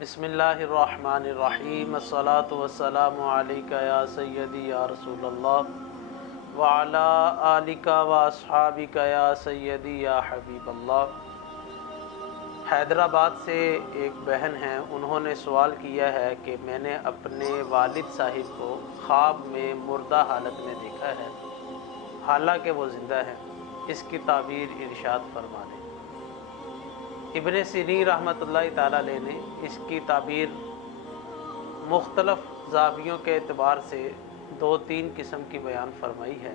बिस्मिल्लाहिर्रहमानिर्रहीम अस्सलातु वस्सलामु अलैका या सय्यदी या रसूल अल्लाह व अला आलिका व अस्हाबिका या सय्यदी या हबीब अल्लाह। हैदराबाद से एक बहन हैं, उन्होंने सवाल किया है कि मैंने अपने वालिद साहिब को ख्वाब में मुर्दा हालत में देखा है, हालांकि वो ज़िंदा है, इसकी ताबीर इरशाद फरमा दें। इब्न सीरी रहमतुल्लाहि ताला अलैह ने इसकी ताबीर मुख्तलफ ज़ावियों के एतबार से 2-3 किस्म की बयान फरमाई है।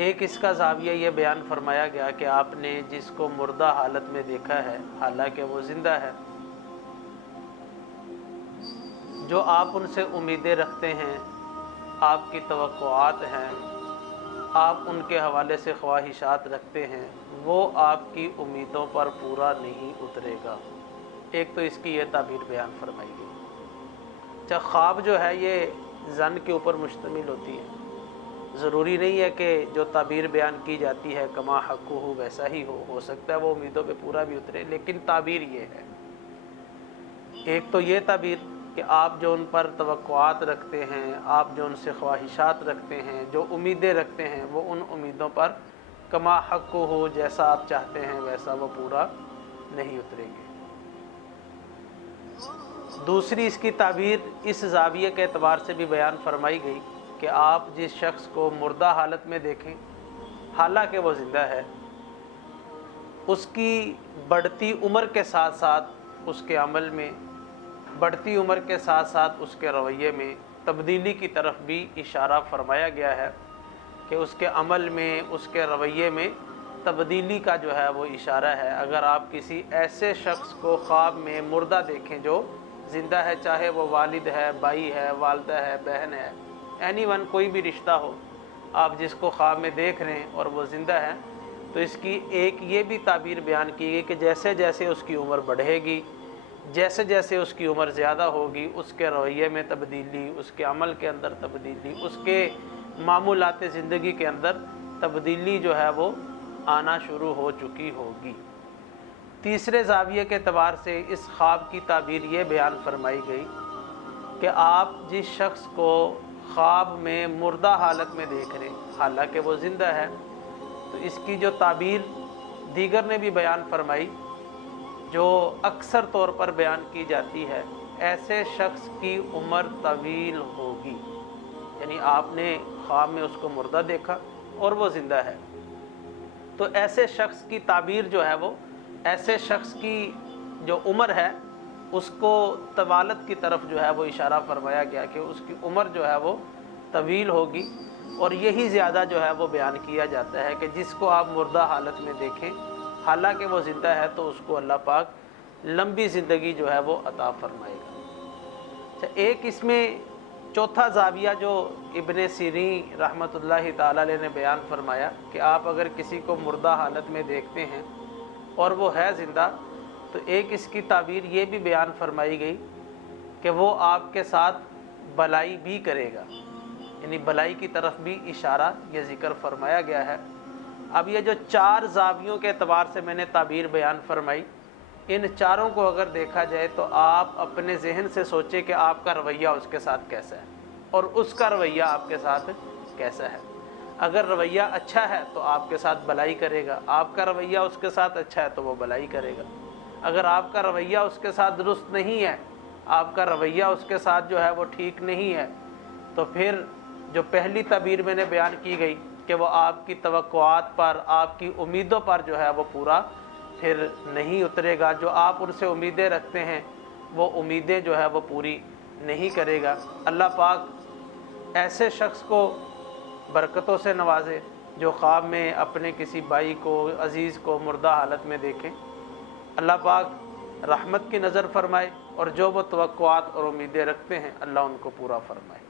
एक इसका ज़ाविया ये बयान फरमाया गया कि आपने जिसको मुर्दा हालत में देखा है हालांकि वो ज़िंदा है, जो आप उनसे उम्मीदें रखते हैं, आपकी तवक्कुआत हैं, आप उनके हवाले से ख्वाहिशात रखते हैं, वो आपकी उम्मीदों पर पूरा नहीं उतरेगा। एक तो इसकी ये ताबीर बयान फरमाई गई। अच्छा, ख्वाब जो है ये ज़न के ऊपर मुश्तमिल होती है। ज़रूरी नहीं है कि जो ताबीर बयान की जाती है कमा हक़्क़ुहु वैसा ही हो सकता है वो उम्मीदों पे पूरा भी उतरे, लेकिन ताबीर ये है। एक तो ये ताबीर कि आप जो उन पर तवक्कुआत रखते हैं, आप जो उनसे ख्वाहिशात रखते हैं, जो उम्मीदें रखते हैं, वो उन उम्मीदों पर कमा हक़्क़ुहु जैसा आप चाहते हैं वैसा वो पूरा नहीं उतरेंगे। दूसरी इसकी ताबीर इस ज़ाविये के एतबार से भी बयान फरमाई गई कि आप जिस शख्स को मुर्दा हालत में देखें हालांकि वो ज़िंदा है, उसकी बढ़ती उम्र के साथ साथ उसके अमल में, बढ़ती उम्र के साथ साथ उसके रवैये में तब्दीली की तरफ भी इशारा फरमाया गया है कि उसके अमल में, उसके रवैये में तब्दीली का जो है वो इशारा है। अगर आप किसी ऐसे शख्स को ख्वाब में मुर्दा देखें जो ज़िंदा है, चाहे वो वालिद है, भाई है, वालदा है, बहन है, एनीवन, कोई भी रिश्ता हो, आप जिसको ख्वाब में देख रहे हैं और वो ज़िंदा है, तो इसकी एक ये भी ताबीर बयान की गई कि जैसे जैसे उसकी उम्र बढ़ेगी, जैसे जैसे उसकी उम्र ज़्यादा होगी, उसके रवैये में तब्दीली, उसके अमल के अंदर तब्दीली, उसके मामूलात ज़िंदगी के अंदर तब्दीली जो है वो आना शुरू हो चुकी होगी। तीसरे ज़ाविये के एतबार से इस ख्वाब की ताबीर ये बयान फरमाई गई कि आप जिस शख्स को ख्वाब में मुर्दा हालत में देख रहे हैं हालांकि वो ज़िंदा है, तो इसकी जो ताबीर दीगर ने भी बयान फरमाई, जो अक्सर तौर पर बयान की जाती है, ऐसे शख्स की उम्र तवील होगी। यानी आपने ख्वाब में उसको मुर्दा देखा और वो ज़िंदा है, तो ऐसे शख्स की ताबीर जो है वो, ऐसे शख्स की जो उम्र है उसको तवालत की तरफ जो है वो इशारा फरमाया गया कि उसकी उम्र जो है वो तवील होगी। और यही ज़्यादा जो है वो बयान किया जाता है कि जिसको आप मुर्दा हालत में देखें हालांकि वो ज़िंदा है, तो उसको अल्लाह पाक लंबी ज़िंदगी जो है वो अता फरमाएगा। अच्छा, एक इसमें चौथा ज़ाविया जो इब्न सीरी रहमतुल्लाहि ताला अलैह ने बयान फरमाया कि आप अगर किसी को मुर्दा हालत में देखते हैं और वो है ज़िंदा, तो एक इसकी ताबीर ये भी बयान फरमाई गई कि वो आपके साथ भलाई भी करेगा। यानी भलाई की तरफ भी इशारा या ज़िक्र फरमाया गया है। अब ये जो 4 ज़ावियों के एतबार से मैंने ताबीर बयान फरमाई, इन चारों को अगर देखा जाए तो आप अपने जहन से सोचें कि आपका रवैया उसके साथ कैसा है और उसका रवैया आपके साथ कैसा है। अगर रवैया अच्छा है तो आपके साथ भलाई करेगा, आपका रवैया उसके साथ अच्छा है तो वो भलाई करेगा। अगर आपका रवैया उसके साथ दुरुस्त नहीं है, आपका रवैया उसके साथ जो है वो ठीक नहीं है, तो फिर जो पहली ताबीर मैंने बयान की गई कि वो आपकी तवक्कुआत पर, आपकी उम्मीदों पर जो है वो पूरा फिर नहीं उतरेगा। जो आप उनसे उम्मीदें रखते हैं वो उम्मीदें जो है वो पूरी नहीं करेगा। अल्लाह पाक ऐसे शख्स को बरकतों से नवाजे जो ख्वाब में अपने किसी भाई को, अज़ीज़ को मुर्दा हालत में देखें। अल्लाह पाक रहमत की नज़र फरमाए और जो वो तवक्कुआत और उम्मीदें रखते हैं अल्लाह उनको पूरा फरमाए।